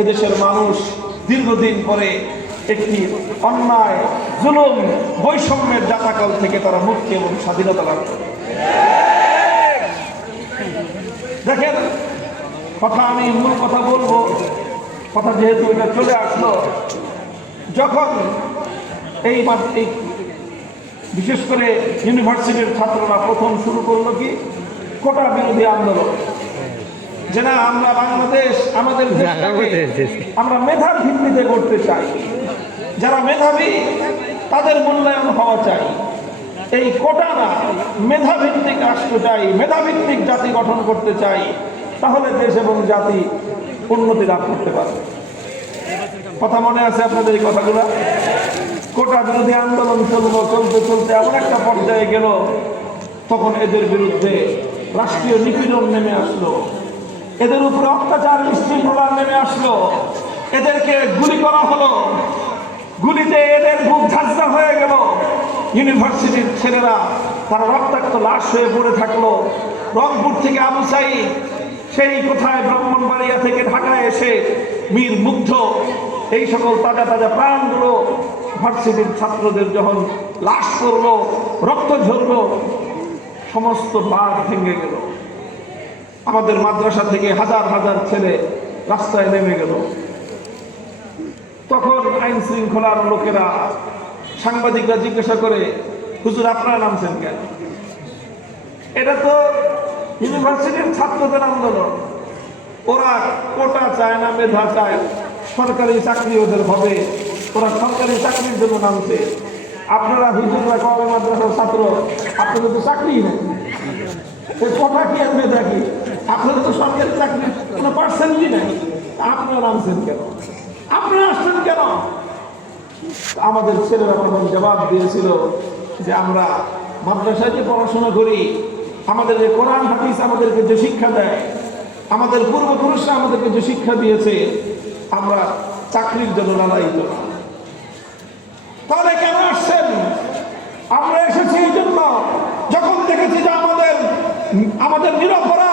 এদেশের মানুষ দীর্ঘদিন পরে একটি অন্যায়, জুলুম, বৈষম্যের জাতাকল থেকে তারা মুক্তি এবং স্বাধীনতা লাভ দেখেন, কথা আমি মূল কথা বলব, কথা যেহেতু এটা চলে আসলো, যখন এই বিশেষ করে ইউনিভার্সিটির ছাত্ররা প্রথম শুরু করল কি? কোটা বিরোধী আন্দোলন। যে না আমরা বাংলাদেশ আমাদের দেশটাকে আমরা মেধার ভিত্তিতে করতে চাই। যারা মেধাবী তাদের মূল্যায়ন হওয়া চাই। এই কোটা না মেধাভিত্তিক রাষ্ট্র চাই মেধাভিত্তিক জাতি গঠন করতে চাই তাহলে দেশ এবং জাতি উন্নতি লাভ করতে পারবে। কথা মনে আছে আপনাদের এই কথাগুলো? কোটা বিরোধী আন্দোলন চলল চলতে চলতে এমন একটা পর্যায়ে গেল তখন এদের বিরুদ্ধে রাষ্ট্রীয় নিপীড়ন নেমে আসলো। এদের উপরে অত্যাচার বিশৃঙ্খলা নেমে আসলো। এদেরকে গুলি করা হলো। গুলিতে এদের বুক ঝাঁঝরা হয়ে গেল। ইউনিভার্সিটির ছেলেরা তারা রক্তাক্ত লাশ হয়ে পড়ে থাকল। রংপুর থেকে আবু সাইদ, সেই কোথায় ব্রাহ্মণবাড়িয়া থেকে ঢাকায় এসে মীর মুগ্ধ। এই সকল তাজা তাজা প্রাণগুলো ভার্সিটির ছাত্রদের যখন লাশ করল রক্ত ঝরলো, সমস্ত বাঘ ভেঙে গেল। আমাদের মাদ্রাসা থেকে হাজার হাজার ছেলে রাস্তায় নেমে গেল। তখন আইন শৃঙ্খলার লোকেরা সাংবাদিকরা জিজ্ঞাসা করে, হুজুর, আপনারা নামছেন কেন? এটা তো ইউনিভার্সিটির ছাত্রদের আন্দোলন। ওরা কোটা চায় না, মেধা চায়। সরকারি চাকরি ওদের হবে ওরা সরকারি চাকরির জন্য নামছে। আপনারা হুজুররা কবে মাদ্রাসার ছাত্র? আপনাদের তো চাকরি নেই। কোটা কি আর মেধা কি? আপনাদের তো সরকারি চাকরি, কোনো পার্সেন্টই নেই। আপনারা নামছেন কেন? আপনারা আসছেন কেন? আমাদের ছেলেরা তখন জবাব দিয়েছিল যে আমরা মাদ্রাসায় যে পড়াশোনা করি, আমাদের যে কোরআন, হাদিস আমাদেরকে যে শিক্ষা দেয়, আমাদের পূর্বপুরুষরা আমাদেরকে যে শিক্ষা দিয়েছে, আমরা চাকরির জন্য লালায়িত না। তাহলে কেন আসছেন? আমরা এসেছি এই জন্য। যখন দেখেছি যে আমাদের আমাদের নিরপরাধ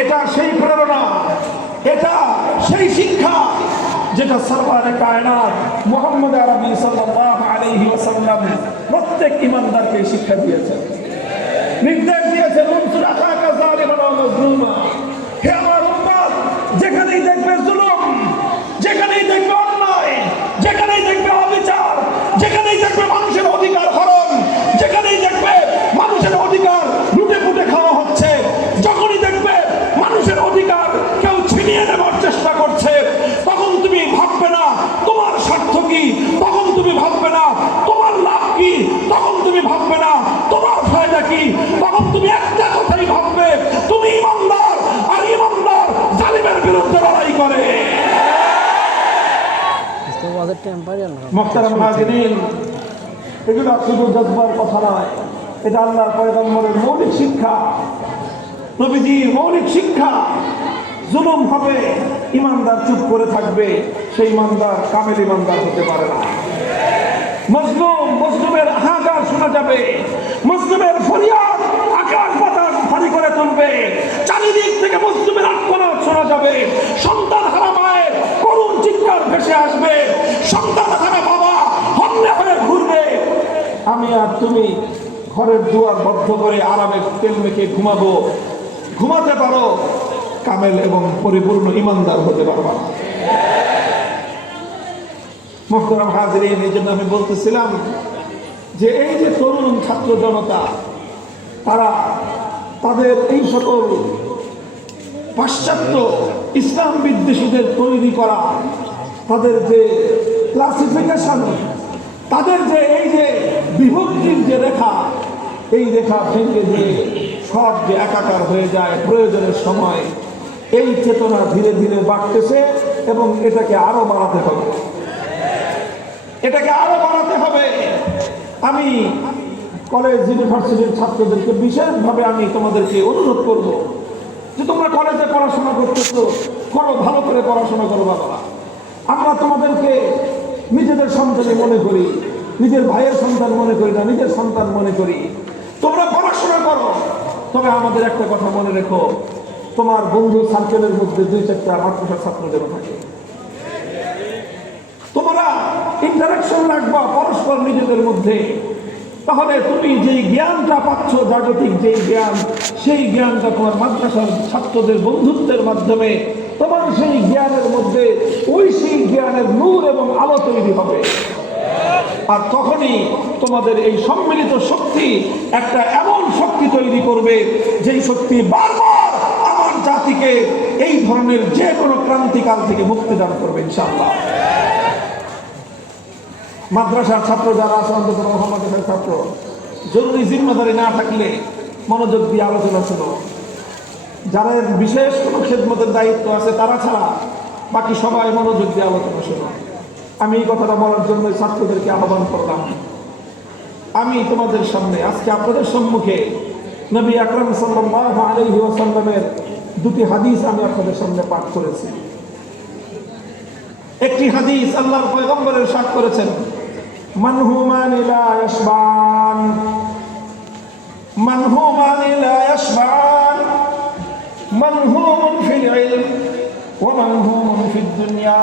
এটা সেই প্রেরণা, এটা সেই শিক্ষা যেটা সরকারে কায়নাত মোহাম্মদ আরবি সাল্লাল্লাহু আলাইহি ওয়াসাল্লাম প্রত্যেক ইমানদারকে শিক্ষা দিয়েছেন। নির্দেশ দিয়েছেন হে আমার উম্মত, যেখানেই দেখবে জুলুম, যেখানেই দেখবে অন্যায়, যেখানেই দেখবে অবিচার, যেখানেই দেখবে মোখতারাম এগুলো শুধু জজবার কথা নয়, এটা আল্লাহ পয়গম্বরের মৌলিক শিক্ষা। নবীজির মৌলিক শিক্ষা। জুলুম হবে, ইমানদার চুপ করে থাকবে, সেই ইমানদার কামেল ইমানদার হতে পারে না। মজলুম, মজলুমের হাহাকার শোনা যাবে। মজলুমের ফরিয়াদ আকাশ বাতাস ভারী করে তুলবে। চারিদিক থেকে মজলুমের আক্রমণ শোনা যাবে। সন্তান হারা মায়ের ভেসে আসবে। সন্তান বাবা হন্যে হয়ে ঘুরবে। আমি আর তুমি ঘরের দুয়ার বদ্ধ করে আরামে তেল মেখে ঘুমাবো। ঘুমাতে পারো, কামেল এবং পরিপূর্ণ ইমানদার হতে পারবা মোহতরাম হাজির, এই জন্য আমি বলতেছিলাম যে এই যে তরুণ ছাত্র জনতা, তারা তাদের এই সকল পাশ্চাত্য ইসলাম বিদ্বেষীদের তৈরি করা তাদের যে ক্লাসিফিকেশন তাদের যে এই যে বিভক্তির যে রেখা, এই রেখা ভেঙে দিয়ে সব যে একাকার হয়ে যায়, প্রয়োজনের সময় এই চেতনা ধীরে ধীরে বাড়তেছে এবং এটাকে আরও বাড়াতে হবে। এটাকে আরও বাড়াতে হবে। আমি কলেজ ইউনিভার্সিটির ছাত্রদেরকে বিশেষভাবে আমি তোমাদেরকে অনুরোধ করব যে তোমরা কলেজে পড়াশোনা করতেছো, করো, ভালো করে পড়াশোনা করো বাবা। আমরা তোমাদেরকে নিজেদের সন্তানে মনে করি, নিজের ভাইয়ের সন্তান মনে করি না, নিজের সন্তান মনে করি। তোমরা পড়াশোনা করো। তবে আমাদের একটা কথা মনে রেখো, তোমার বন্ধু সার্কেলের মধ্যে দুই চারটা মাতৃভাষা ছাত্র যেন থাকে। তোমরা ইন্টারাকশন রাখবা পরস্পর নিজেদের মধ্যে। তাহলে তুমি যেই জ্ঞানটা পাচ্ছ, জাগতিক যেই জ্ঞান, সেই জ্ঞানটা তোমার মাদ্রাসার ছাত্রদের বন্ধুত্বের মাধ্যমে তোমার সেই জ্ঞানের মধ্যে ওই সেই জ্ঞানের নূর এবং আলো তৈরি হবে। আর তখনই তোমাদের এই সম্মিলিত শক্তি একটা এমন শক্তি তৈরি করবে, যেই শক্তি বারবার আমার জাতিকে এই ধরনের যে কোনো ক্রান্তিকাল থেকে মুক্তি দান করবে, ইনশাআল্লাহ। মাদ্রাসার ছাত্র যারা আছে, অন্তত মোহাম্মদের ছাত্র, জরুরি জিম্মাদারি না থাকলে মনোযোগ দিয়ে আলোচনা শুনো। যারা এর বিশেষ কোনো খেদমতের দায়িত্ব আছে, তারা ছাড়া বাকি সবাই মনোযোগ দিয়ে আলোচনা শুনো আমি এই কথাটা বলার জন্য ছাত্রদেরকে আহ্বান করলাম। আমি তোমাদের সামনে, আজকে আপনাদের সম্মুখে নবী আকরম আলাইহি ওয়াসাল্লামের দুটি হাদিস আমি আপনাদের সামনে পাঠ করেছি। একটি হাদিস আল্লাহর পয়গম্বরের সাথ করেছেন মানহুমান লা ইয়াশবান। মানহুমান মানহুমুন ফিল ইলম ওয়া মানহুমুন ফিদ দুনিয়া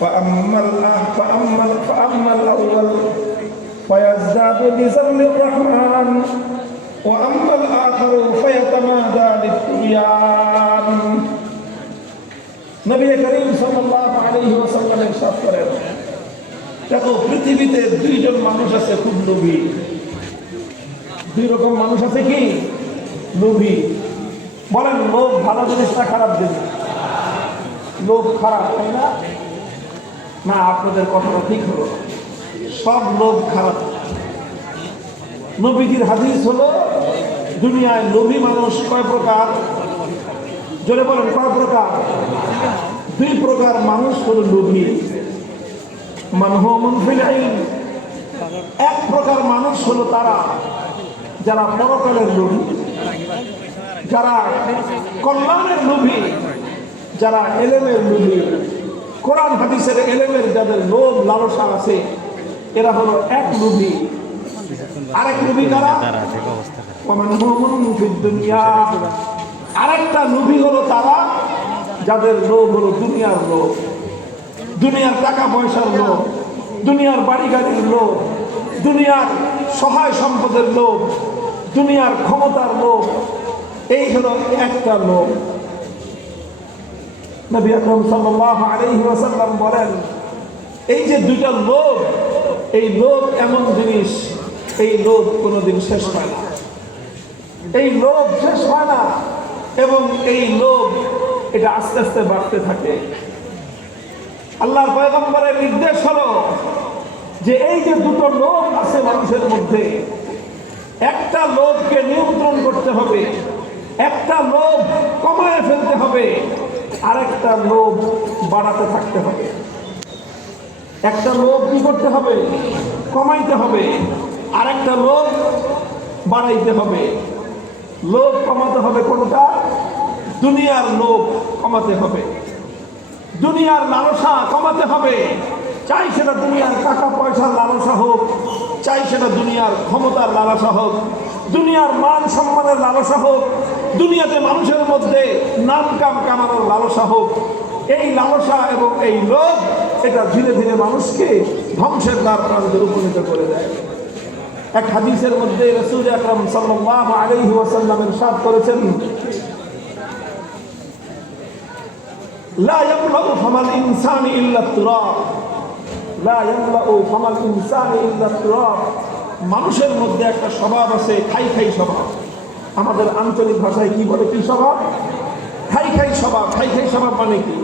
فأما الأه- فأما فأما الأول فيزداد بذل الرحمن وأما الآخر فيتمادى للطغيان নবী করিম সাল্লাল্লাহু আলাইহি ওয়াসাল্লাম ইরশাদ করেন দেখো পৃথিবীতে দুইজন মানুষ আছে খুব লোভী দুই রকম মানুষ আছে কি লোভী বলেন, লোভ ভালো জিনিস না খারাপ জিনিস? লোভ খারাপ, তাই না? না, আপনাদের কথাটা ঠিক হলো। সব লোভ খারাপ। নবীজির হাদিস হলো, দুনিয়ায় লোভী মানুষ কয় প্রকার? জোরে বলেন, কয় প্রকার? দুই প্রকার মানুষ হলো লোভী। মানহুমুন ফিল ইলম। এক প্রকার মানুষ হলো তারা, যারা পরকালের লোভী। যারা কল্যাণের লোভী, যারা এলেমের লোভী, কোরআন হাদিসের এলেমের যাদের লোভ, লালসা আছে, এরা হলো এক লোভী। আরেক লোভী কারা? আরেকটা লোভী হলো তারা যাদের লোভ হলো দুনিয়ার লোভ। দুনিয়ার টাকা পয়সার লোভ, দুনিয়ার বাড়ি গাড়ির লোভ, দুনিয়ার সহায় সম্পদের লোভ, দুনিয়ার ক্ষমতার লোভ এই হলো একটা লোভ নবী আকরম সাল্লাল্লাহু আলাইহি ওয়াসাল্লাম বলেন, এই যে দুইটা লোভ এই লোভ এমন জিনিস, এই লোভ কোনোদিন শেষ হয় না। এই লোভ শেষ হয় না এবং এই লোভ এটা আস্তে আস্তে বাড়তে থাকে। আল্লাহর পয়গম্বরের নির্দেশ হলো যে এই যে দুটো লোভ আছে মানুষের মধ্যে, একটা লোভকে নিয়ন্ত্রণ করতে হবে। একটা লোভ কমায় ফেলতে হবে, আরেকটা লোভ বাড়াতে থাকতে হবে। একটা লোভ কি করতে হবে? কমাইতে হবে, আরেকটা লোভ বাড়াইতে হবে। লোভ কমাতে হবে কোনটা? দুনিয়ার লোভ কমাতে হবে। দুনিয়ার লালসা কমাতে হবে। চাই সেটা দুনিয়ার টাকা, পয়সার লালসা হোক, চাই সেটা দুনিয়ার ক্ষমতার লালসা হোক, দুনিয়ার মান সম্মানের লালসা হোক দুনিয়াতে মানুষের মধ্যে নাম কাম কামানোর লালসা হোক, এই লালসা এবং এই লোভ, এটা ধীরে ধীরে মানুষকে ধ্বংসের দ্বার প্রান্তে উপনীত করে দেয়। এক হাদিসের মধ্যে রসুল আকরম সাল্লাল্লাহু আলাইহি ওয়াসাল্লাম ইরশাদ করেছেন মানুষের মধ্যে একটা স্বভাব আছে, খাই খাই স্বভাব। আমাদের আঞ্চলিক ভাষায় কি বলে কি স্বভাব? খাই খাই স্বভাব খাই খাই স্বভাব মানে কি?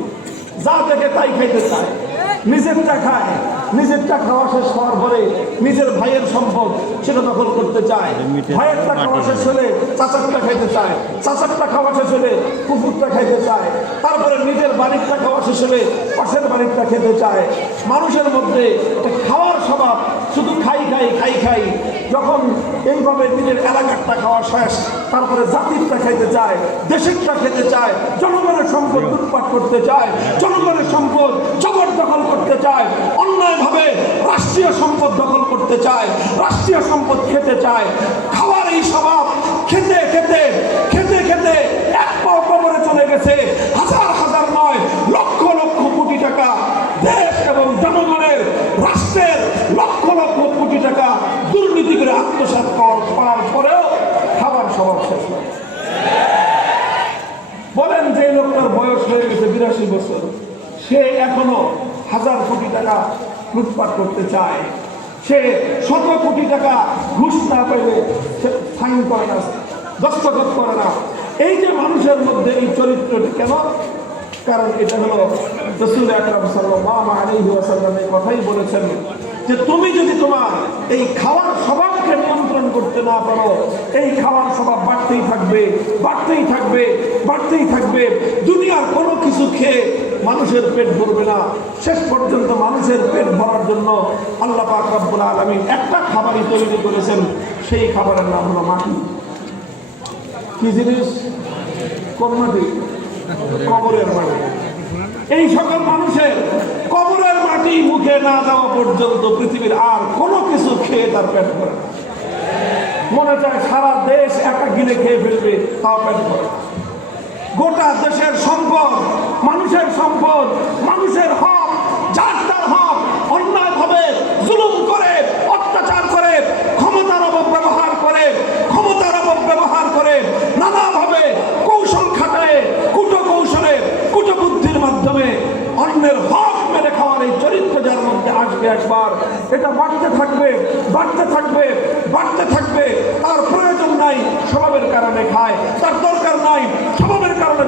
যা দেখে তাই খাইতে চায়। নিজেরটা খায় নিজেরটা খাওয়া শেষ হওয়ার পরে নিজের ভাইয়ের সম্পদ সেটা দখল করতে চায়। ভাইয়েরটা খাওয়া শেষ হলে চাচারটা খাইতে চায়। চাচারটা খাওয়া শেষ হলে কুকুরটা খাইতে চায়। তারপরে নিজের বাড়িরটা খাওয়া শেষ হলে পাশের বাড়িরটা খেতে চায়। মানুষের মধ্যে একটা খাওয়ার স্বভাব শুধু খাই খাই খাই খাই। যখন এইভাবে নিজের এলাকারটা খাওয়া শেষ, তারপরে জাতিরটা খাইতে চায়, দেশেরটা খেতে চায়, জনগণের সম্পদ লুটপাট করতে চায়, জনগণের সম্পদ জবরদখল বিরাশি বছর, সে এখনও হাজার কোটি টাকা লুটপাট করতে চায়। সে শত কোটি টাকা ঘুষ না সে সাইন করে না, দস্তখত করে না। এই যে মানুষের মধ্যে এই চরিত্রটি কেন? কারণ এটা হলো রসুল আকরাম সাল্লাল্লাহু আলাইহি ওয়াসাল্লাম এই কথাই বলেছেন যে, তুমি যদি তোমার এই খাওয়ার স্বভাবকে করতে না পারো, এই খাওয়ার স্বভাব বাড়তেই থাকবে বাড়তেই থাকবে বাড়তেই থাকবে। দুনিয়ার কোনো কিছু খেয়ে মানুষের পেট ভরবে না। শেষ পর্যন্ত মানুষের পেট ভরার জন্য আল্লাহ পাক আলামিন একটা খাবারই তৈরি করেছেন, সেই খাবারের নাম হলো মাটি। কি জিনিস? কোন মাটি? কবরের মাটি। এই সকল মানুষের কবরের মাটি মুখে না যাওয়া পর্যন্ত পৃথিবীর আর কোনো কিছু খেয়ে তার পেট ভরে না। মনে চায় সারা দেশ একা গিলে খেয়ে ফেলবে, তাও না। গোটা দেশের সম্পদ, মানুষের সম্পদ, মানুষের হক, যার তার হক, অন্যায়ভাবে জুলুম করে, অত্যাচার করে, ক্ষমতার অপব্যবহার করে, ক্ষমতার অপব্যবহার করে, নানাভাবে কৌশল খাটায় কুটো কৌশলে কুটো বুদ্ধির মাধ্যমে অন্যের হক মেরে খাওয়ার এই চরিত্র যার মধ্যে আসবে একবার, এটা বাড়তে থাকবে বাড়তে থাকবে তার প্রয়োজন নাই স্বভাবের কারণে খায় তার দরকার নাই স্বভাবের কারণে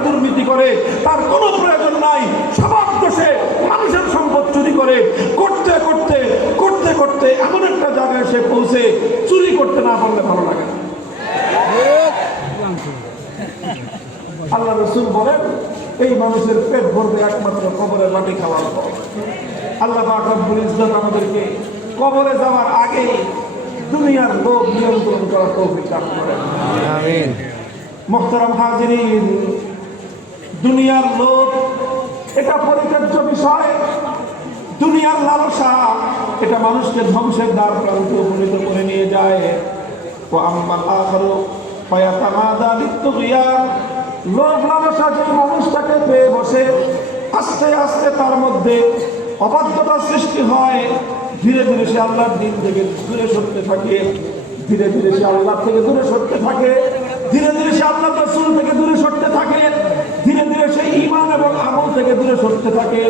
করে তার কোনো প্রয়োজন নাই। স্বভাব দোষে মানুষের সম্পদ চুরি করে। করতে করতে করতে করতে এমন একটা জায়গায় সে পৌঁছে চুরি করতে না পারলে ভালো লাগে আল্লাহ রসুল বলেন এই মানুষের পেট ভরবে একমাত্র কবরের মাটি খাওয়ার পর। আল্লাহ পাক রব্বুল ইজ্জত আমাদেরকে কবরে যাওয়ার আগে দুনিয়ার লোক নিয়ন্ত্রণ করার তৌফিক দান করেন। আমিন। মোহতারাম হাজিরিন। দুনিয়ার লোভ, এটা পরিত্যাজ্য বিষয়। দুনিয়ার লালসা, এটা মানুষকে ধ্বংসের দ্বার প্রান্তে উপনীত করে নিয়ে যায়। যে মানুষটাকে পেয়ে বসে, আস্তে আস্তে তার মধ্যে সৃষ্টি হয়। ধীরে ধীরে সে দিন থেকে দূরে সরতে থাকে। ধীরে ধীরে সে আল্লাহ থেকে দূরে সরতে থাকে। ধীরে ধীরে সে আল্লাহ রসুল থেকে দূরে সরতে ধীরে ধীরে সেই ইমান এবং আমল থেকে দূরে সরতে থাকে।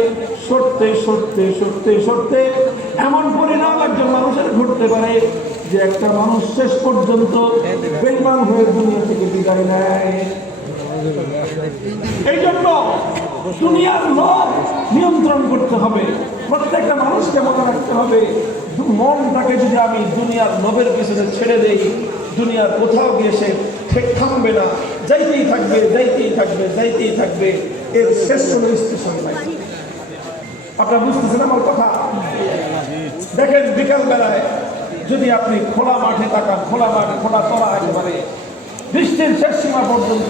সরতে সরতে সরতে সরতে এমন পরিণাম একজন মানুষের ঘটতে পারে যে একটা মানুষ শেষ পর্যন্ত বেইমান হয়ে দুনিয়া থেকে বিদায় নেয়। এই জন্য দুনিয়ার লোভ নিয়ন্ত্রণ করতে হবে। প্রত্যেকটা মানুষকে মনে রাখতে হবে, মনটাকে যদি আমি দুনিয়ার লোভের পিছনে ছেড়ে দেই, দুনিয়ার কোথাও গিয়ে সে ঠিক থামবে না। যাইতেই থাকবে যাইতেই থাকবে যাইতেই থাকবে। এর শেষ কোনো স্টেশন নাই। আপনারা বুঝতেছেন আমার কথা? দেখেন বিকাল বেলায় যদি আপনি খোলা মাঠে তাকান, খোলা মাঠে, খোলা তলা একেবারে। বৃষ্টির শেষ সীমা পর্যন্ত